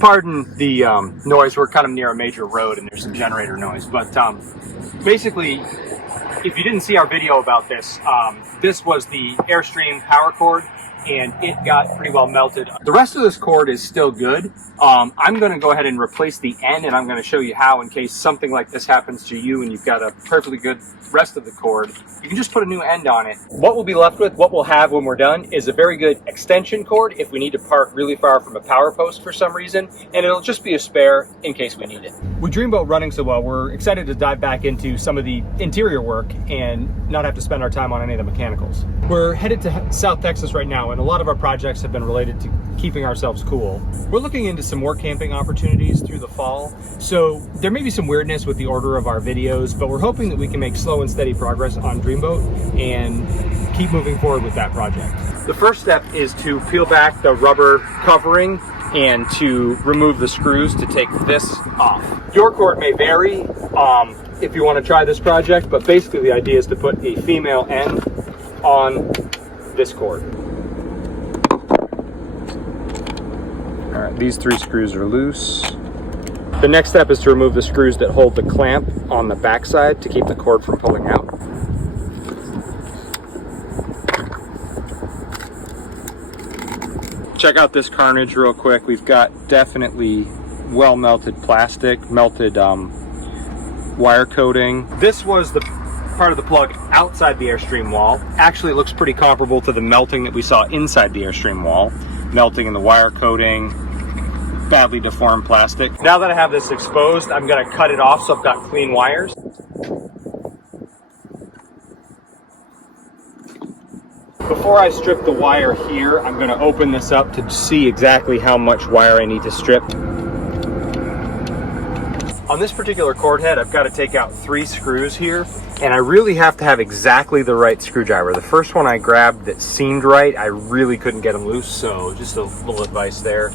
Pardon the noise, we're kind of near a major road and there's some generator noise, but basically, if you didn't see our video about this, this was the Airstream power cord, and it got pretty well melted. The rest of this cord is still good. I'm going to go ahead and replace the end, and I'm going to show you how in case something like this happens to you and you've got a perfectly good rest of the cord. You can just put a new end on it. What we'll be left with, what we'll have when we're done, is a very good extension cord if we need to park really far from a power post for some reason, and it'll just be a spare in case we need it. With Dreamboat running so well, we're excited to dive back into some of the interior work and not have to spend our time on any of the mechanicals. We're headed to South Texas right now, and a lot of our projects have been related to keeping ourselves cool. We're looking into some more camping opportunities through the fall, so there may be some weirdness with the order of our videos, but we're hoping that we can make slow and steady progress on Dreamboat and keep moving forward with that project. The first step is to peel back the rubber covering and to remove the screws to take this off. Your cord may vary if you want to try this project, but basically the idea is to put a female end on this cord. All right, these 3 screws are loose. The next step is to remove the screws that hold the clamp on the back side to keep the cord from pulling out. Check out this carnage real quick. We've got definitely well melted plastic, melted wire coating. This was the part of the plug outside the Airstream wall. Actually, it looks pretty comparable to the melting that we saw inside the Airstream wall. Melting in the wire coating, badly deformed plastic. Now that I have this exposed, I'm gonna cut it off so I've got clean wires. Before I strip the wire here, I'm gonna open this up to see exactly how much wire I need to strip. On this particular cord head, I've got to take out 3 screws here, and I really have to have exactly the right screwdriver. The first one I grabbed that seemed right, I really couldn't get them loose, so just a little advice there.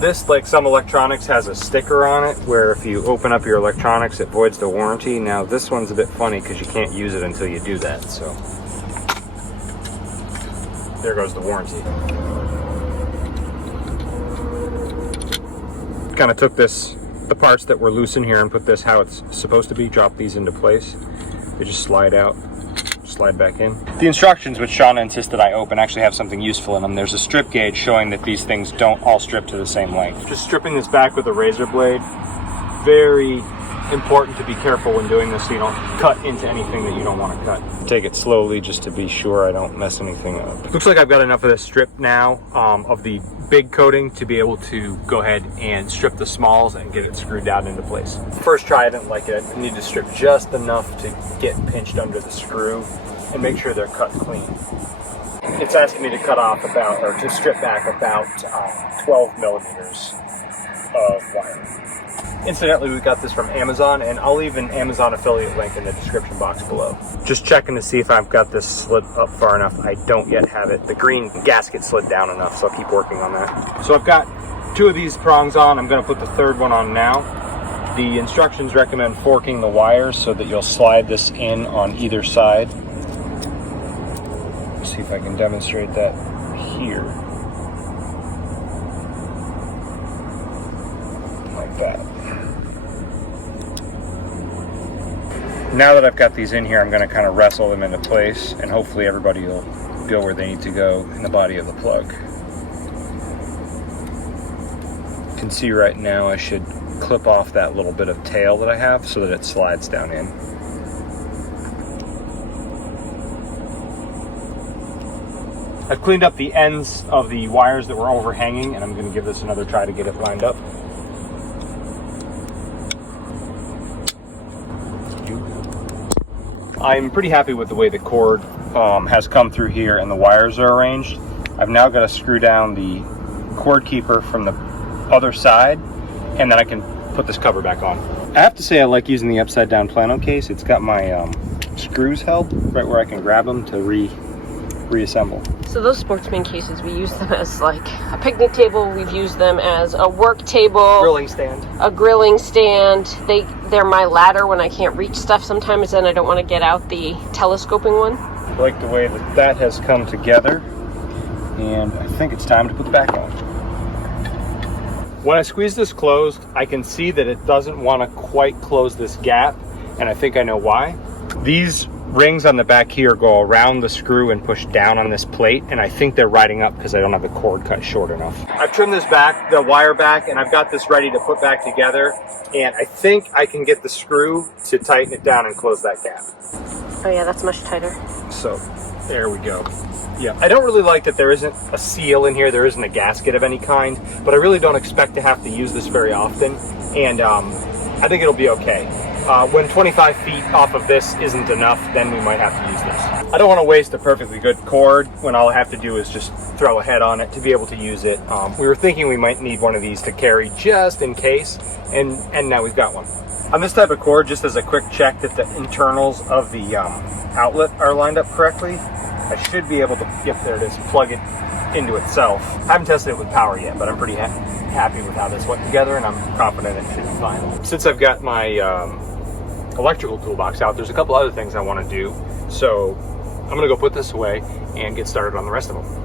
This, like some electronics, has a sticker on it where if you open up your electronics, it voids the warranty. Now this one's a bit funny because you can't use it until you do that, so there goes the warranty. Kind of took the parts that were loose in here and put this how it's supposed to be, drop these into place. They just slide out, slide back in. The instructions, which Shauna insisted I open, actually have something useful in them. There's a strip gauge showing that these things don't all strip to the same length. Just stripping this back with a razor blade. Very important to be careful when doing this so you don't cut into anything that you don't want to cut. Take it slowly just to be sure I don't mess anything up. Looks like I've got enough of this strip now of the big coating to be able to go ahead and strip the smalls and get it screwed down into place. First try I didn't like it. I need to strip just enough to get pinched under the screw and make sure they're cut clean. It's asking me to cut off about, or to strip back about 12 millimeters of wire. Incidentally, we got this from Amazon, and I'll leave an Amazon affiliate link in the description box below. Just checking to see if I've got this slid up far enough. I don't yet have it. The green gasket slid down enough, so I'll keep working on that. So I've got 2 of these prongs on. I'm going to put the 3rd one on now. The instructions recommend forking the wires so that you'll slide this in on either side. Let's see if I can demonstrate that here. Like that. Now that I've got these in here, I'm going to kind of wrestle them into place, and hopefully everybody will go where they need to go in the body of the plug. You can see right now I should clip off that little bit of tail that I have so that it slides down in. I've cleaned up the ends of the wires that were overhanging, and I'm going to give this another try to get it lined up. I'm pretty happy with the way the cord has come through here and the wires are arranged. I've now got to screw down the cord keeper from the other side, and then I can put this cover back on. I have to say I like using the upside down plano case. It's got my screws held right where I can grab them to reassemble. So those Sportsman cases, we use them as like a picnic table. We've used them as a work table, Grilling stand. a grilling stand. They're my ladder when I can't reach stuff sometimes, and I don't want to get out the telescoping one. I like the way that has come together, and I think it's time to put the back on. When I squeeze this closed, I can see that it doesn't want to quite close this gap, and I think I know why. These rings on the back here go around the screw and push down on this plate, and I think they're riding up because I don't have the cord cut short enough. I've trimmed this back, the wire back, and I've got this ready to put back together, and I think I can get the screw to tighten it down and close that gap. Oh yeah, that's much tighter. So there we go. Yeah, I don't really like that there isn't a seal in here, there isn't a gasket of any kind, but I really don't expect to have to use this very often, and I think it'll be okay. When 25 feet off of this isn't enough, then we might have to use this. I don't want to waste a perfectly good cord when all I have to do is just throw a head on it to be able to use it. We were thinking we might need one of these to carry just in case, and now we've got one. On this type of cord, just as a quick check that the internals of the outlet are lined up correctly, I should be able to, yep, there it is, plug it into itself. I haven't tested it with power yet, but I'm pretty happy with how this went together, and I'm confident it should be fine. Since I've got my electrical toolbox out, there's a couple other things I want to do, so I'm going to go put this away and get started on the rest of them.